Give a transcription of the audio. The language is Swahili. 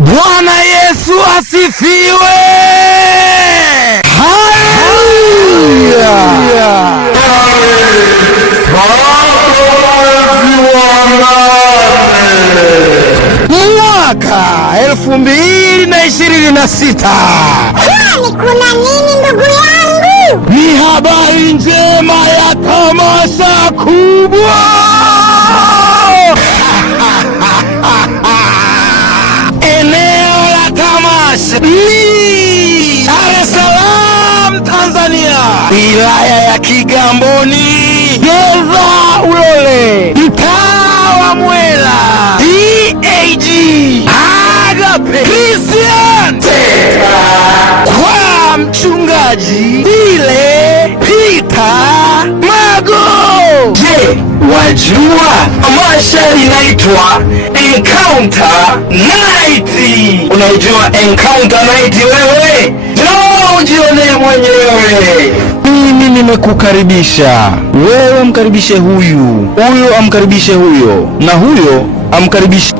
Bwana Yesu asifiwe. Haleluya. Mwaka 2026. Kwani kuna nini ndugu yangu? Ni habari njema ya tamasha kubwa. Eneo la tamasha ni Dar es Salaam, Tanzania, wilaya ya Kigamboni, Geza Ulole, mtaa wa Mwela, TAG Agape Christian kwa mchungaji Ile Peter Mago. Je, wajua tamasha linaitwa Encounter Night? Unaijua Encounter Night wewe? Njoo ujionee mwenyewe. Mimi nimekukaribisha wewe, mkaribishe huyu amkaribishe huyo, na huyo amkaribishe